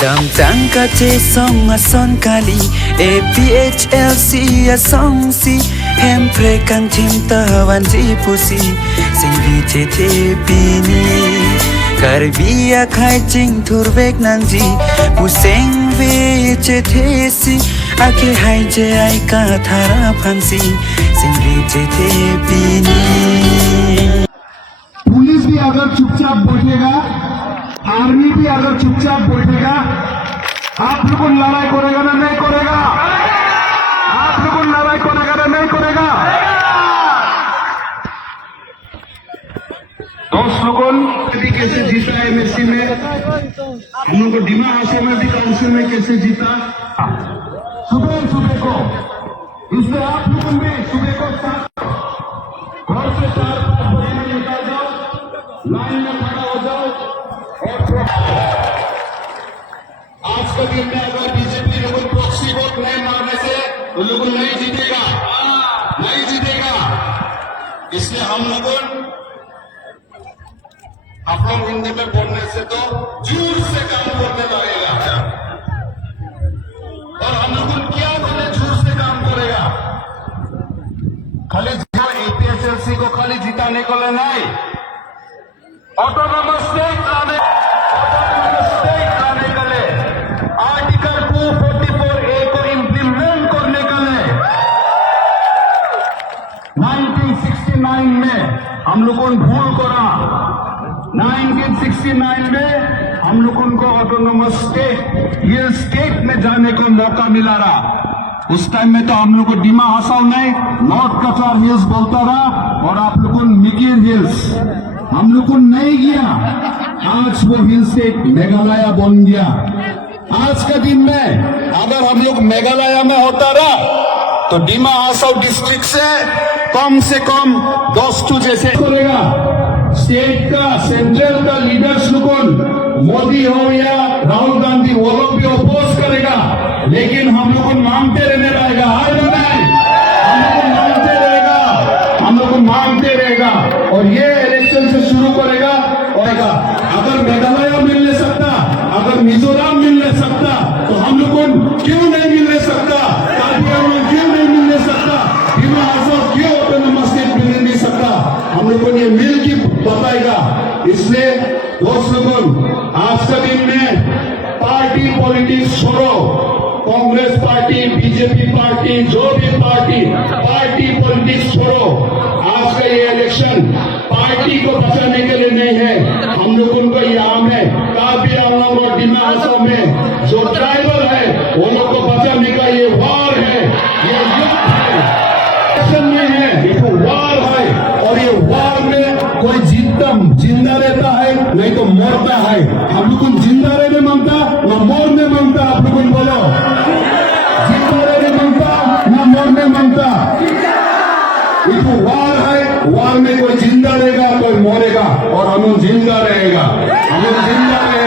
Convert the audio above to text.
Dam tangka te song a son kali APHLC a song si Hempre kang tim tawan di pusi Sing vi te te pini Karbia khai jing turvek nang ji Puseng ve che te si Ake hai je ai ka thara phansi Sing vi te te pini police भी अगर चुपचाप बैठेगा, army भी अगर चुपचाप बैठेगा, आप लोगों लड़ाई करेगा ना नहीं करेगा? आप लोगों लड़ाई करेगा ना नहीं करेगा? दोस्त लोगों भी कैसे जीता एमएससी में, हम लोग को डिमा हाउस में भी काउंसिल में कैसे जीता? सुबह को इसलिए आप लोगों भी सुबह को घर से 4-5 बजे में निकल जाओ, लाइन में खड़ा हो जाओ और आज के दिन में अगर बीजेपी लोगों प्रॉक्सी वोट नहीं मारने से तो लोगों नहीं जीतेगा, नहीं जीतेगा। इसलिए हम लोगों आप लोग हिंदी में बोलने से तो जोर से काम करने लगेगा और हम लोगों क्या बोले जोर से काम करेगा। खाली एपीएचएलसी को खाली जिताने को नहीं, ऑटोनोमस स्टेट लाने के लिए आर्टिकल 244A को इम्प्लीमेंट करने के लिए 1969 में हम लोगों ने भूल करा। 1969 में हम लोगों को ऑटोनोमस स्टेट ये स्टेट में जाने का मौका मिला रहा। उस टाइम में तो हम लोग को डिमा हासाओ नहीं, नॉर्थ कचार हिल्स बोलता रहा और आप लोगों ने मिगिर हिल्स हम लोग को नहीं गया। आज वो हिल स्टेट मेघालय बन गया। आज के दिन में अगर हम लोग मेघालय में होता रहा तो डिमा हासाओ डिस्ट्रिक्ट से कम 10 जैसे करेगा। स्टेट का सेंट्रल का लीडर्स लोगों मोदी हो या राहुल गांधी वो लोग भी अपोज करेगा, लेकिन हम लोग मांगते रहने रहेगा। हाय ना नहीं, हम लोग मांगते रहेगा और ये इलेक्शन से शुरू करेगा। अगर मेघालय मिल नहीं सकता, अगर मिजोरम मिल नहीं सकता तो हम लोग क्यों नहीं मिल नहीं सकता? कार्बी क्यों नहीं मिल नहीं सकता? डिमा हासाओ क्यों ऑटोनोमस स्टेट मिल नहीं सकता? हम लोगों ने मिल के बताएगा। इसलिए दोस्त लोगों आज के दिन में पार्टी पॉलिटिक्स छोड़ो, कांग्रेस पार्टी, बीजेपी पार्टी, जो भी पार्टी पॉलिटिक्स छोड़ो। आज का ये इलेक्शन पार्टी को बचाने के लिए नहीं है। हम लोगों को यहाँ में कार्बी आंगलॉन्ग और डिमा हासाओ में जो ट्राइबल है वो लोग को बचाने का ये वार है, ये युद्ध है, इलेक्शन में है, ये तो वार है और ये वार में कोई जिंदा रहता है नहीं तो मरता है। हम लोग जिंदा रहने मांगता ना मरने मांगता। आप लोग बोलो, जिंदा रहने मांगता ना मरने मांगता। ये तो वार है, वार में कोई जिंदा रहेगा कोई मरेगा और हम लोग जिंदा रहेगा, हम लोग जिंदा रहेगा।